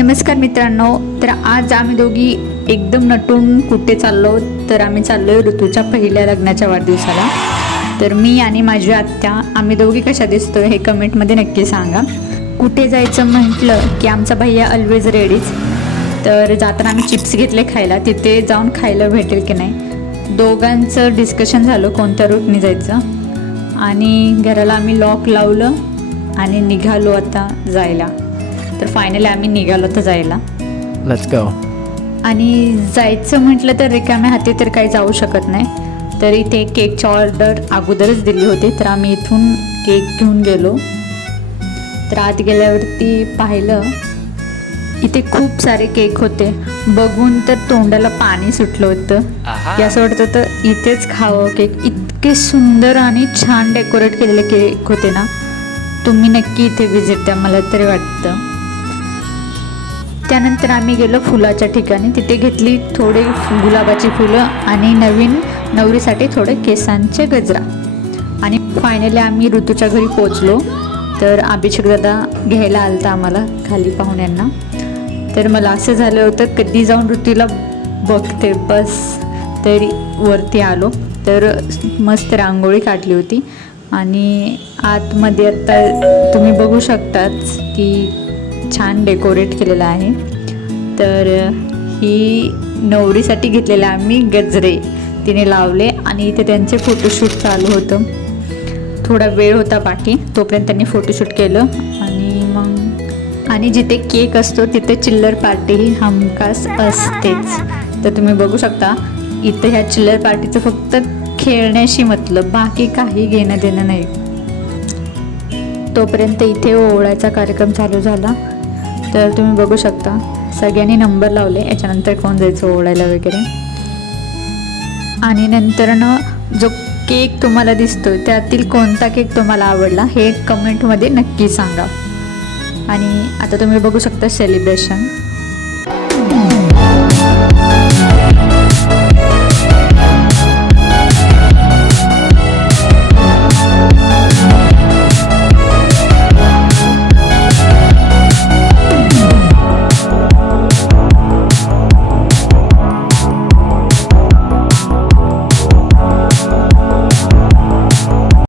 नमस्कार मित्रांनो, तर आज आम्ही दोघी एकदम नटून कुठे चाललो, तर आम्ही चाललोय ऋतूच्या पहिल्या लग्नाच्या वाढदिवसाला। तर मी आणि माझी आत्या आम्ही दोघी कशा दिसतोय हे कमेंटमध्ये नक्की सांगा। कुठे जायचं म्हटलं की आमचा भैया ऑलवेज रेडीच। तर जाताना आम्ही चिप्स घेतले खायला, तिथे जाऊन खायला भेटेल की नाही दोघांचं डिस्कशन झालं कोणत्या रूटने जायचं आणि घराला आम्ही लॉक लावलं आणि निघालो आता जायला। तर फायनली आम्ही निघालो तर जायला। Let's go. आणि जायचं म्हटलं तर रिकाम्या हाती तर काही जाऊ शकत नाही, तर इथे केकची ऑर्डर अगोदरच दिली होती, तर आम्ही इथून केक घेऊन गेलो। तर आत गेल्यावरती पाहिलं इथे खूप सारे केक होते, बघून तर तोंडाला पाणी सुटलं होतं की असं वाटत होतं इथेच खावं केक। इतके सुंदर आणि छान डेकोरेट केलेले केक होते ना, तुम्ही नक्की इथे व्हिजिट द्या मला तरी वाटतं। त्यानंतर आम्ही गेलो फुलाच्या ठिकाणी, तिथे घेतली थोडे गुलाबाची फुलं आणि नवीन नवरीसाठी थोडे केसांचे गजरा। आणि फायनली आम्ही ऋतूच्या घरी पोचलो। तर अभिषेक दादा घ्यायला आलता आम्हाला खाली पाहुण्यांना। तर मला असं झालं होतं कधी जाऊन ऋतूला बघते बस, तरी वरती आलो तर मस्त रांगोळी काढली होती आणि आतमध्ये आता तुम्ही बघू शकतात की छान डेकोरेट केलेलं आहे। तर ही नवरीसाठी घेतलेले आम्ही गजरे तिने लावले आणि इथे त्यांचे फोटोशूट चालू होतं। थोडा वेळ होता बाकी, तोपर्यंत त्यांनी फोटोशूट केलं आणि मग आणि जिथे केक असतो तिथे चिल्लर पार्टी ही हमखास असतेच। तर तुम्ही बघू शकता इथं ह्या चिल्लर पार्टीचं फक्त खेळण्याशी मतलब, बाकी काही घेणं देणं नाही। तोपर्यंत इथे ओवाळायचा कार्यक्रम चालू झाला। तर तुम्ही बघू शकता सगळ्यांनी नंबर लावले, याच्यानंतर कोण जायचं ओवाळायला वगैरे। आणि नंतरनं जो केक तुम्हाला दिसतोय त्यातील कोणता केक तुम्हाला आवडला हे कमेंटमध्ये नक्की सांगा। आणि आता तुम्ही बघू शकता सेलिब्रेशन